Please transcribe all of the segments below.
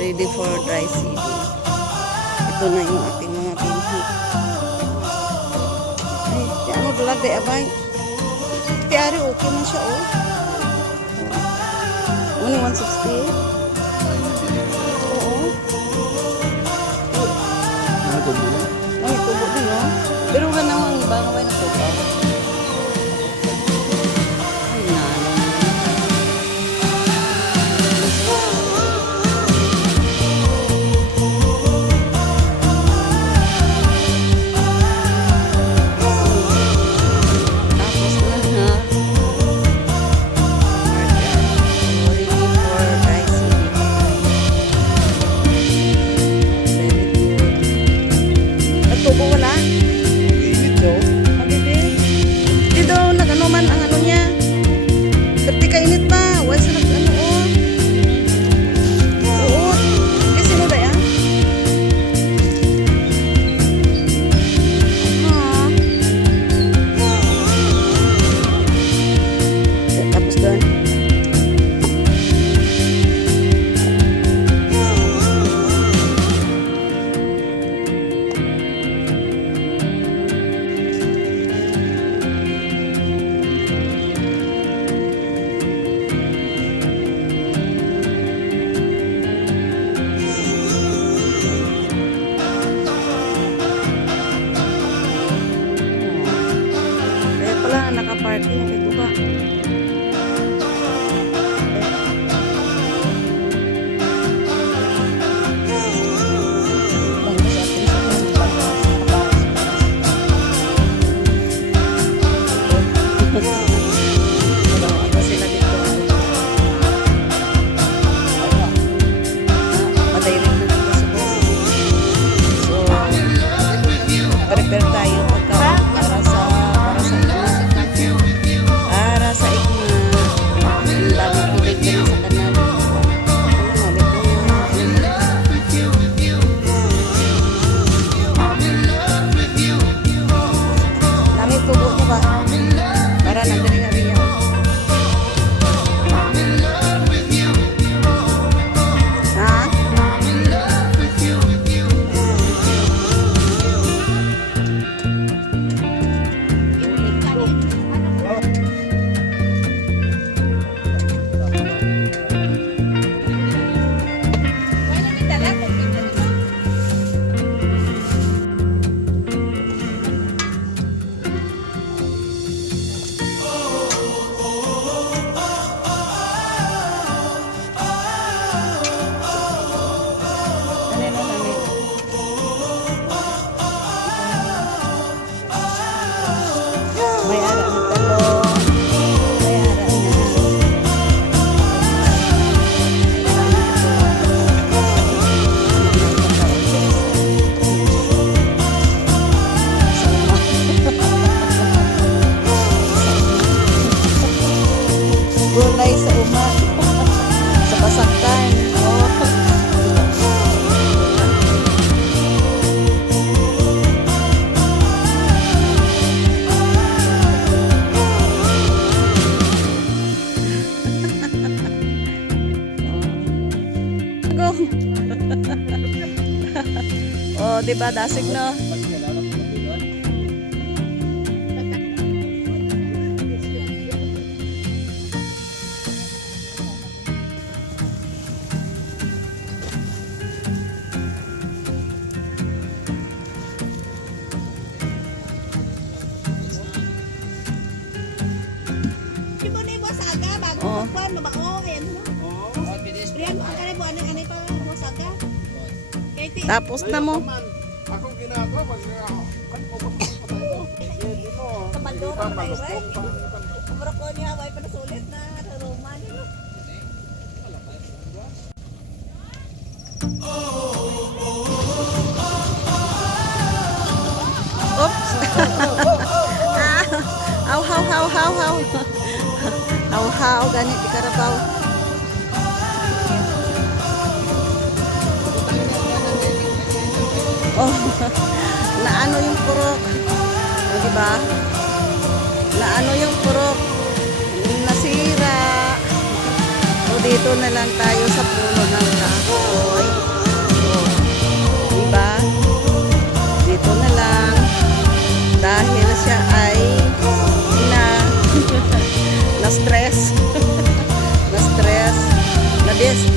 ready for dry seeding. Ito na yung ating mga pinhi. Ay, di ano dalag di abay. Tiyari okay man siya oh. Only 160. Oo. Ano tubo na? Ay, tubo din oh. Pero wala ang iba nga may natubo. Ay, nalo. Naka-parking dito ba? Prepare tayo para sa gulay sa uma sa pasakan oh diba dasig no. Oh. Kuan ba oh ayan mo. Oh, bilis. Riyan mo kanay mo ani pa mo saga. Tapos na mo. Ako ginagawa pag kan ko ba tayo. Kapalo pa tayo eh. Mura ko niya way pa nasulit na Roman. Oops. How. How ganit di karabaw. Oh, naano yung purok. O, diba? Naano yung purok. Nasira. So, dito na lang tayo sa puno ng kahoy.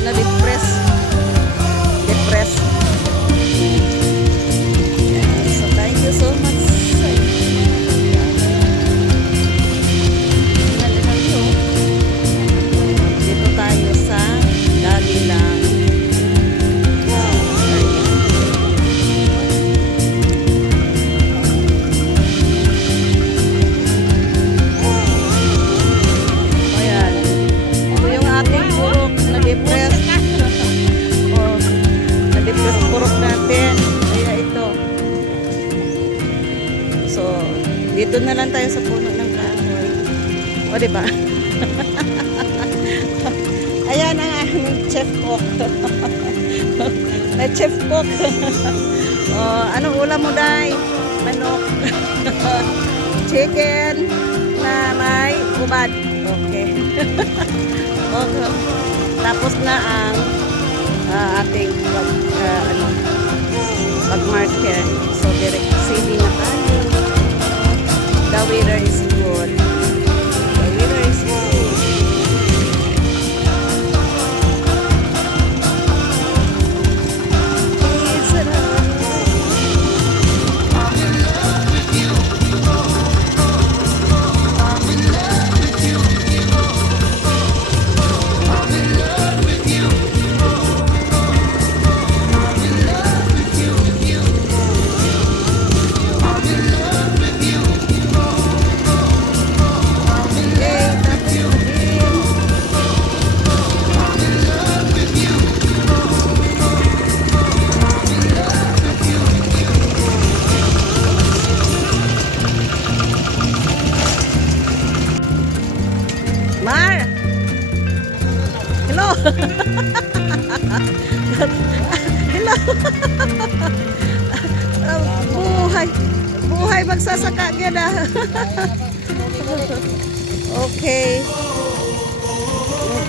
na-depress. Depress. So, thank you so much. Dito tayo sa Dagilang. Ayan. Ito yung ating purok na depress. Oh, na-depress purok natin. Kaya ito. So, dito na lang tayo sa puno ng kahoy. O, diba? Ayan ang aming chef cook. Na chef cook. Oh, anong ulam mo, Day? Manok. Chicken na may ubad. Okay. Okay. Tapos na ang ating pag-market. So, direct ceiling na tayo. The weather is good. The weather is good. Mar! Hello! Hello! Buhay! Buhay magsasaka yan ah! Okay.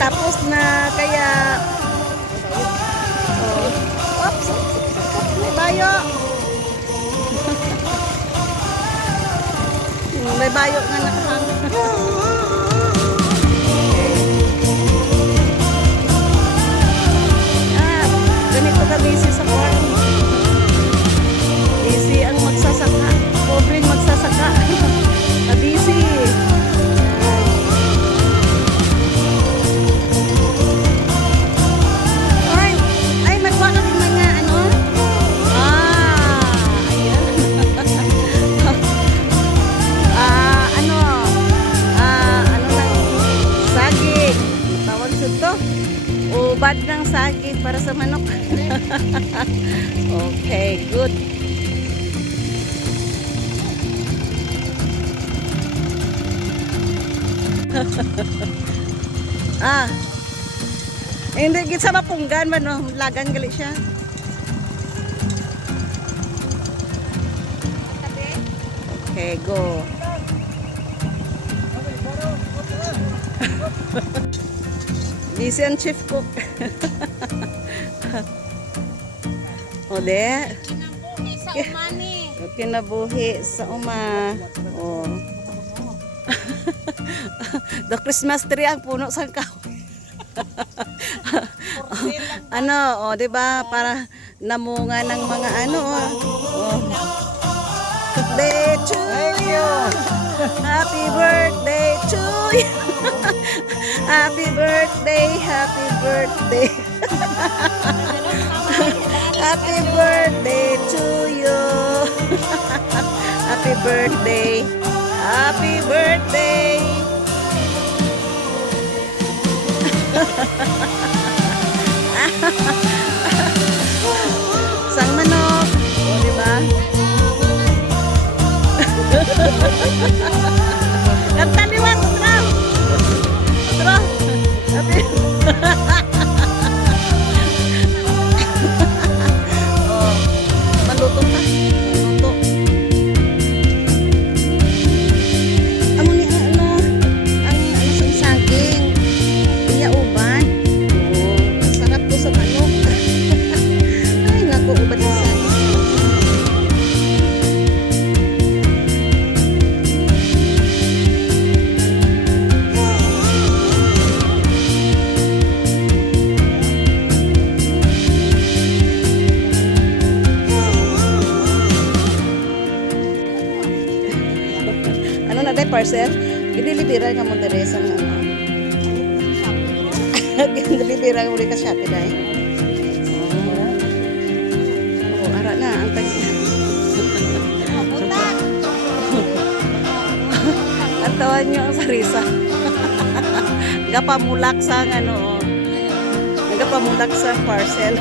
Tapos na kaya oops! May bayo! May bayo nga nakahang. Ganito ka busy sa farm. Busy ang magsasaka. Pobreng magsasaka. Busy. Ay, magwa ka din mga ano? Ayan. Ano lang, saging. Tawag ito. Ubad ng saging para sa manok. Okay, good. Hindi git sa mapunggan man no, lagan gali siya. Okay, go. Busy ang chief cook. O de. Kinabuhi sa umani. Kinabuhi sa uma. Oh. The Christmas tree ang puno sa kahoy. Ano, oh, 'di ba? Para namunga ng mga ano, oh. Birthday to you. Happy birthday to you. Happy birthday, happy birthday. Happy birthday to you. Happy birthday. Happy birthday. Sang manok. O, diba? Nagtaliwan, Trump. Trump. Oh, maluto ka. Maluto. Amo ni ano, ang sa saging. Pinauban. Oh, sarap to sa manok. Ay, naku, ubad sa saging. parcel. Gidilibira nga mo dere sa ano. Gidilibira mo ka Shopee dai. Oh, ara na ang tag. Butak! Ang tawan niyo ang sarisa. Nagapamulak sa ano. Nagapamulak sa parcel.